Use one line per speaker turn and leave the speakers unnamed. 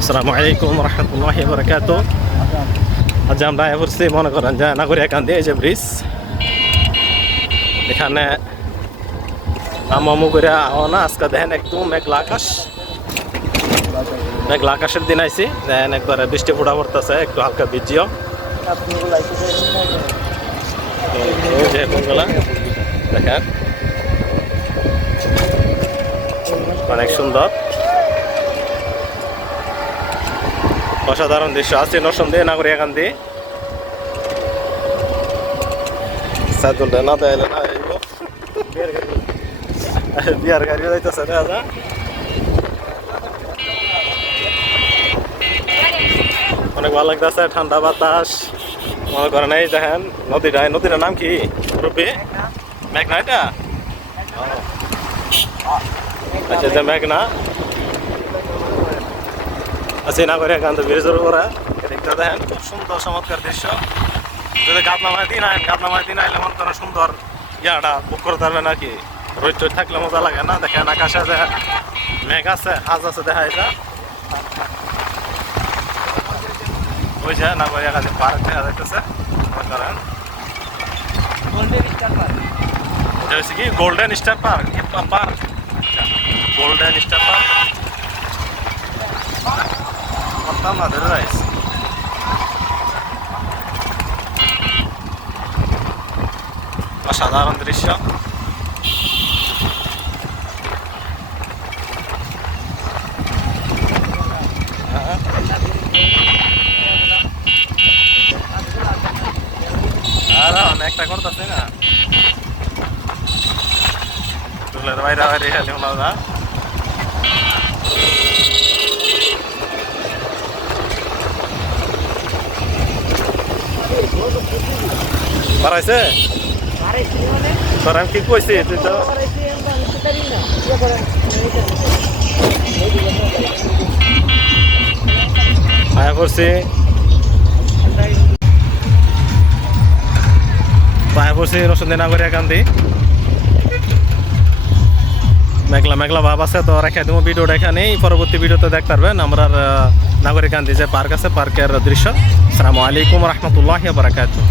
আসসালামু আলাইকুম রহমতুল্লাহ বরকাত আজ আমরা এসেছি মনে করেন যে নাগরিয়া কান্দি এই যে ব্রিজ, এখানে আমু আও না, আজকে দেখেন একদম মেঘলা আকাশ। মেঘলা আকাশের দিন আইছি, দেখেন একবারে বৃষ্টি ফুটা পড়তেছে, একটু হালকা এই দেখেন। অনেক সুন্দর। অসাধারণ দৃশ্য। আছে নরসন্দে নাগরিয়া কান্দি সাইদুল না তাইলে না বিয়ার গাড়ি যাইতেছে না অনেক ভালো লাগতেছে, ঠান্ডা বাতাস। মনে করেন এই দেখেন, নদীটা নদীটার নাম কি? রূপে? মেঘনা এটা? আচ্ছা মেঘনা। আছে না করে। দেখতে দেখেন খুব সুন্দর চমৎকার দৃশ্য। যদি দিন আইন দিন আইলে মনে করেন সুন্দর ইয়াটা বুক রোদ টই থাকলে মজা লাগে না? দেখেন আকাশে যে মেঘ আছে হাজ আছে দেখা এটা। ওই যে না করে এখানে পার্ক দেখা যাইতেছে করেন। এটা হচ্ছে কি? Golden Star Park. Park Golden Star Park rice অসাধারণ দৃশ্য হ্যাঁ। আরে অনেকটা করতেছে না বাইরে বাইরে খালি ওনারা বাড়াইছে আমি কি কইছি তুই তো আয়া করছি। পায়া পড়ছি রসুন নাগরিয়া কান্দি। মেঘলা মেঘলা ভাব আছে, তো রেখে দেবো ভিডিওটা এখানেই পরবর্তী ভিডিওতে দেখতে পারবেন আমরা নাগরিকান্দি যে পার্ক আছে, পার্কের দৃশ্য। আসসালামু আলাইকুম রহমতুল্লাহ বারাকাতুহ।